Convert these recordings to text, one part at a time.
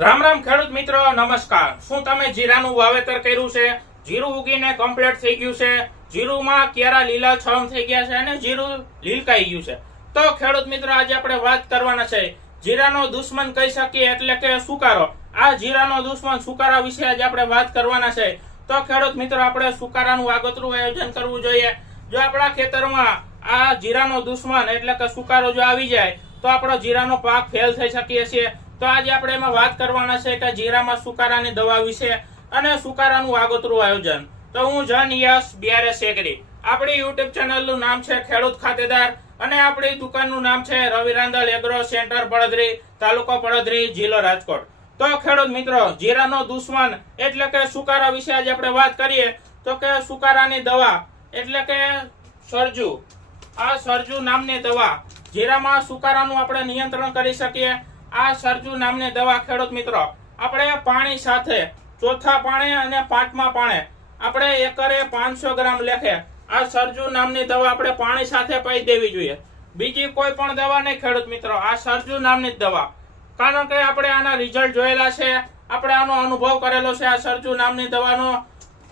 રામ રામ ખેડૂત મિત્રો, નમસ્કાર. શું તમે જીરાનું વાવેતર કર્યું છે? જીરું ઉગીને કમ્પ્લીટ થઈ ગયું છે. જીરુમાં ક્યારા લીલા છમ થઈ ગયા છે અને જીરું લીલકાઈ ગયું છે. તો ખેડૂત મિત્રો, આજે આપણે વાત કરવાના છે જીરાનો દુશ્મન કહી શકીએ એટલે કે સુકારો. આ જીરાનો દુશ્મન સુકારા વિશે આજે આપણે વાત કરવાના છે. તો ખેડૂત મિત્રો, આપણે સુકારાનું આગતરું આયોજન કરવું જોઈએ. જો આપણા ખેતરમાં આ જીરાનો દુશ્મન એટલે કે સુકારો જો આવી જાય, તો આપણો જીરાનો પાક ફેલ થઈ શકીએ છીએ. તો આજે આપણે એમાં વાત કરવાના છે કે જીરામાં સુકારાની દવા વિશે અને સુકારાનું આગોતરું આયોજન. તો હું જન યશ બિયારે શેકડી આપણી યુટ્યુબ ચેનલનું નામ છે ખેડૂત ખાતેદાર અને આપણી દુકાનનું નામ છે રવિ રાંદલ એગ્રો સેન્ટર પડદરી, તાલુકો પડદરી, જિલ્લો રાજકોટ. તો ખેડૂત મિત્રો, જીરાનો દુશ્મન એટલે કે સુકારા વિશે આજે આપણે વાત કરીએ, તો કે સુકારાની દવા એટલે કે સરજુ. આ સરજુ નામની દવા. જીરામાં સુકારાનું આપણે નિયંત્રણ કરી શકીએ આ સરજુ નામની દવા ખેડૂત મિત્રો. આપણે પાણી સાથે, ચોથા પાણી અને પાંચમા પાણી. આપણે એકરે પાંચસો ગ્રામ લેખે આ સરજુ નામની દવા આપણે પાણી સાથે પાઈ દેવી જોઈએ. બીજી કોઈ પણ દવા નહીં ખેડૂત મિત્રો, આ સરજુ નામની દવા. કારણ કે આપણે આના રિઝલ્ટ જોયેલા છે, આપણે આનો અનુભવ કરેલો છે આ સરજુ નામની દવાનો.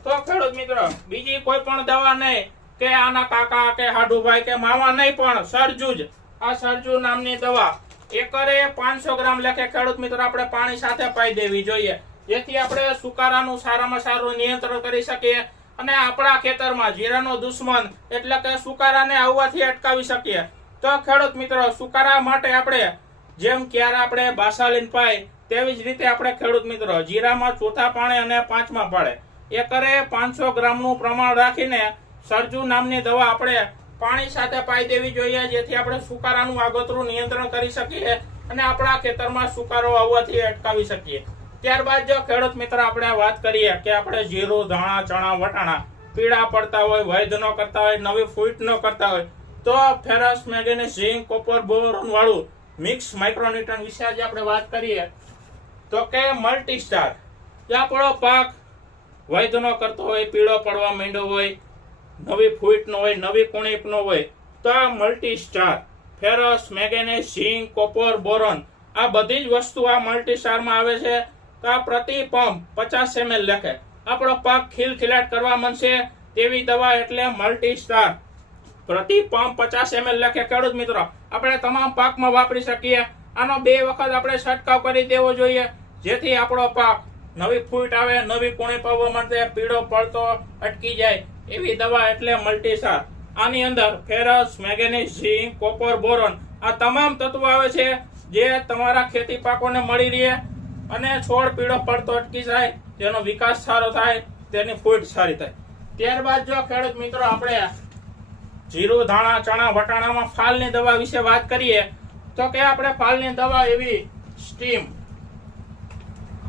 તો ખેડૂત મિત્રો, બીજી કોઈ પણ દવા નહીં કે આના કાકા કે હાડુભાઈ કે મામા નહીં પણ સરજુ જ આ સરજુ નામની દવા એકરે પાંચસો ગ્રામ લખે ખેડૂત મિત્રો આપણે પાણી સાથે પાઈ દેવી જોઈએ. જેથી આપણે સુકારાનું સારામાં સારું નિયંત્રણ કરી શકીએ અને આપણા ખેતરમાં જીરાનો દુશ્મન એટલે કે સુકારાને આવવાથી અટકાવી શકીએ. તો ખેડૂત મિત્રો, સુકારા માટે આપણે જેમ ક્યારે આપણે બાસાલીન પાય, તેવી જ રીતે આપણે ખેડૂત મિત્રો, જીરામાં ચોથા પાણે અને પાંચમા પાળે એકરે પાંચસો ગ્રામનું પ્રમાણ રાખીને સરજુ નામની દવા આપણે પાણી સાથે પાઈ દેવી જોઈએ, જેથી આપણે સુકારાનું આગોતરું નિયંત્રણ કરી શકીએ અને આપણા ખેતરમાં સુકારો આવવાથી અટકાવી શકીએ. ત્યારબાદ જો ખેડૂત મિત્ર આપણે વાત કરીએ કે આપણે જીરું, ધાણા, ચણા, વટાણા પીળા પડતા હોય, વૈધ ન કરતા હોય, નવી ફૂટ ન કરતા હોય, તો ferrous magnesium zinc, copper boron વાળું મિક્સ માઇક્રોન્યુટ્રન વિશે આજે આપણે વાત કરીએ. તો કે મલ્ટી સ્ટાર જે આપણો પાક વૈધ ન કરતો હોય, પીળો પડવા માંડ્યો હોય નવી ફૂઇટનો હોય, નવી કુણીપનો હોય, તો આ multi star ferrous magnesium zinc copper boron આ બધી જ વસ્તુ આ મલ્ટી સ્ટારમાં આવે છે. તો આ પ્રતિ પંપ પચાસ એમએલ લખે. આપણો પાક ખીલખીલાટ કરવા મળશે તેવી દવા એટલે મલ્ટી સ્ટાર પ્રતિ પંપ પચાસ એમએલ લખે, ખેડૂત મિત્રો. આપણે તમામ પાકમાં વાપરી શકીએ. આનો બે વખત આપણે છંટકાવ કરી દેવો જોઈએ. જેથી આપણો પાક નવી ફૂટ આવે, નવી કુણી પાવવા માટે પીળો પડતો અટકી જાય. એવી દવા એટલે મલ્ટીસાર. આની અંદર ફેરસ મેગ્નેશ ઝીંક, કોપર, બોરોન, આ તમામ તત્વો આવે છે જે તમારા ખેતી પાકોને મળી રહે અને છોડ પીળો પડતો અટકી જાય, તેનો વિકાસ સારો થાય, તેની ફૂટ સારી થાય. ત્યારબાદ જો ખેડૂત મિત્રો આપણે જીરું, ધાણા, ચણા, વટાણામાં ફાલની દવા વિશે વાત કરીએ, તો કે આપણે ફાલની દવા એવી સ્ટીમ.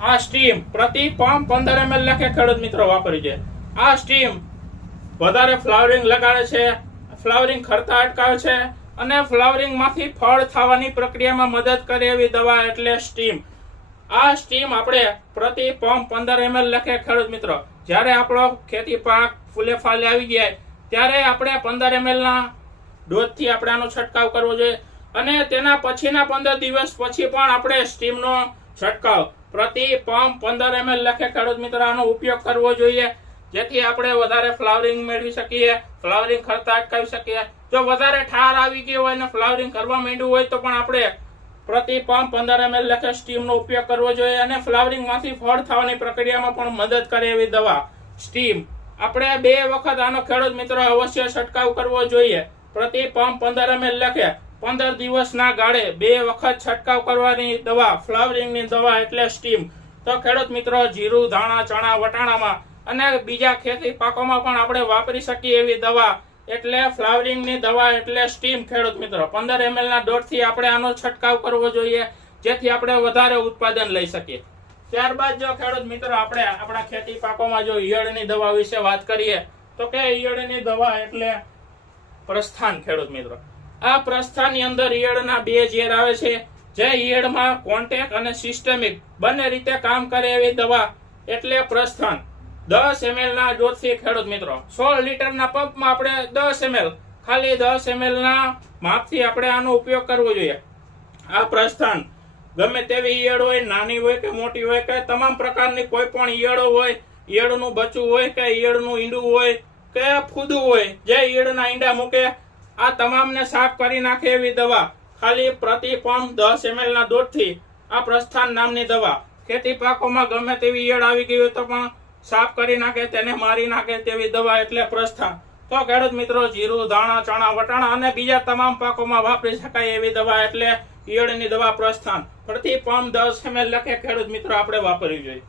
આ સ્ટીમ પ્રતિ પંપ પંદર એમએલ લખે ખેડૂત મિત્રો વાપરી છે. આ સ્ટીમ વધારે ફ્લાવરિંગ લગાડે છે ફ્લાવરિંગ ખરતા અટકાવે છે અને ફ્લાવરિંગમાંથી ફળ થવાની પ્રક્રિયામાં મદદ કરે એવી દવા એટલે સ્ટીમ આ સ્ટીમ આપણે પ્રતિ પંપ પંદર એમએલ લખે, ખેડૂત મિત્રો. જ્યારે આપણો ખેતી પાક ફૂલે ફાલે આવી જાય ત્યારે આપણે પંદર એમએલ ના ડોઝથી આપણે આનો છંટકાવ કરવો જોઈએ. અને તેના પછીના પંદર દિવસ પછી પણ આપણે સ્ટીમનો છંટકાવ. પ્રતિ પંપ પંદર એમએલ લખે, ખેડૂત મિત્રો, આનો ઉપયોગ કરવો જોઈએ. જેથી આપણે વધારે ફ્લાવરિંગ મેળવી શકીએ ફ્લાવરિંગ કરતા અટકાવી શકીએ. જો વધારે ઠાર આવી ગયો હોય અને ફ્લાવરિંગ કરવા માંડ્યું હોય તો પણ આપણે પ્રતિ પંપ પંદર એમએલ લખે સ્ટીમનો ઉપયોગ કરવો જોઈએ અને ફ્લાવરિંગમાંથી ફળ થવાની પ્રક્રિયામાં પણ મદદ કરે એવી દવા. સ્ટીમ આપણે બે વખત આનો ખેડૂત મિત્રો અવશ્ય છંટકાવ કરવો જોઈએ. પ્રતિ પંપ પંદર એમએલ લખે. પંદર દિવસના ગાળે બે વખત છંટકાવ કરવાની દવા ફ્લાવરિંગની દવા એટલે સ્ટીમ તો ખેડૂત મિત્રો જીરું, ધાણા, ચણા, વટાણામાં અને બીજા ખેતી પાકોમાં પણ આપણે વાપરી શકીએ એવી દવા, એટલે ફ્લાવરિંગની દવા, એટલે સ્ટીમ ખેડૂત મિત્રો. પંદર એમએલના દોઢથી આપણે આનો છંટકાવ કરવો જોઈએ, જેથી આપણે વધારે ઉત્પાદન લઈ શકીએ. ત્યારબાદ જો ખેડૂત મિત્રો, આપણે આપણા ખેતી પાકોમાં જો ઈયળની દવા વિશે વાત કરીએ, તો કે ઈયળની દવા એટલે પ્રસ્થાન ખેડૂત મિત્રો. આ પ્રસ્થાનની અંદર ઈયળના બે ઝેર આવે છે. જે ઈયળમાં કોન્ટેક અને સિસ્ટમિક બંને રીતે કામ કરે એવી દવા, એટલે પ્રસ્થાન. દસ એમએલ ના જોતથી ખેડૂત મિત્રો. સોળ લીટર ના પંપમાં આપણે દસ એમએલ ખાલી દસ એમએલના માપથી આપણે આનો ઉપયોગ કરવો જોઈએ. આ પ્રસ્થાન. ગમે તેવી ઈયળ હોય, નાની હોય કે મોટી હોય, કે તમામ પ્રકારની કોઈ પણ ઈયળો હોય, ઈયળનું બચ્ચું હોય કે ઈયળનું ઈંડું હોય, કે ફૂદું હોય, જે ઈયળના ઈંડા મૂકે, આ તમામને સાફ કરી નાખે એવી દવા. ખાલી પ્રતિ પંપ દસ એમએલના દૂધથી આ પ્રસ્થાન નામની દવા. ખેતી પાકોમાં ગમે તેવી ઈયળ આવી ગઈ હોય તો પણ સાફ કરી નાખે, તેને મારી નાખે તેવી દવા એટલે પ્રસ્થાન તો ખેડૂત મિત્રો, જીરું, ધાણા, ચણા, વટાણા અને બીજા તમામ પાકોમાં વાપરી શકાય એવી દવા એટલે ઈયળની દવા પ્રસ્થાન. પ્રતિ પંપ દસ એમએલ લખે ખેડૂત મિત્રો, આપણે વાપરવી જોઈએ.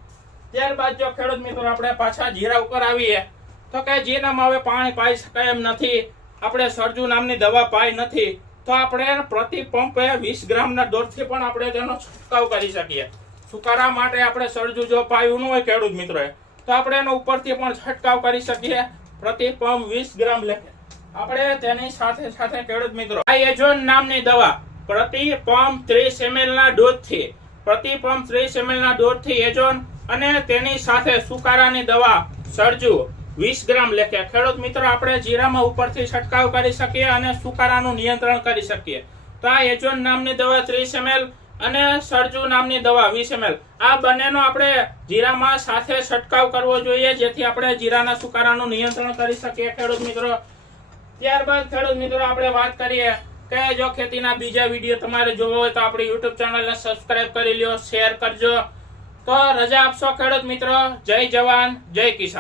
ત્યારબાદ જો ખેડૂત મિત્રો, આપણે પાછા જીરા ઉપર આવીએ, તો કે જીરામાં હવે પાણી પાઈ શકાય એમ નથી. આપણે સરજુ નામની દવા પાઈ નથી. તો આપણે પ્રતિ પંપે વીસ ગ્રામના દોરથી પણ આપણે તેનો છંટકાવ કરી શકીએ. સુકારા માટે આપણે સરજુ જો પાયું ન હોય ખેડૂત મિત્રોએ તો આપણે એનો ઉપરથી પણ છંટકાવ કરી શકીએ. પ્રતિ પંપ વીસ ગ્રામ લેખે આપણે તેની સાથે સાથે ખેડૂત મિત્રો. આ એજોન નામની દવા. પ્રતિ પંપ ત્રીસ એમએલ ના ડોઝથી પ્રતિ પંપ ત્રીસ એમએલ ના ડોઝથી એજોન અને તેની સાથે સુકારાની દવા સરજુ વીસ ગ્રામ લેખે ખેડૂત મિત્રો, આપણે જીરામાં ઉપરથી છંટકાવ કરી શકીએ અને સુકારાનું નિયંત્રણ કરી શકીએ. તો આ એજોન નામની દવા ત્રીસ એમએલ અને સરજુ નામની દવા, વીસ એમએલ. આ બંનેનો આપણે જીરામાં સાથે છંટકાવ કરવો જોઈએ, જેથી આપણે જીરાના સુકારાનું નિયંત્રણ કરી શકીએ. ખેડૂત મિત્રો, ત્યારબાદ ખેડૂત મિત્રો, આપણે વાત કરીએ કે જો ખેતીના બીજા વીડિયો તમારે જોવો હોય તો આપણી યુટ્યુબ ચેનલને સબસ્ક્રાઇબ કરી લ્યો, શેર કરજો. તો રજા આપશો ખેડૂત મિત્રો. જય જવાન, જય કિસાન.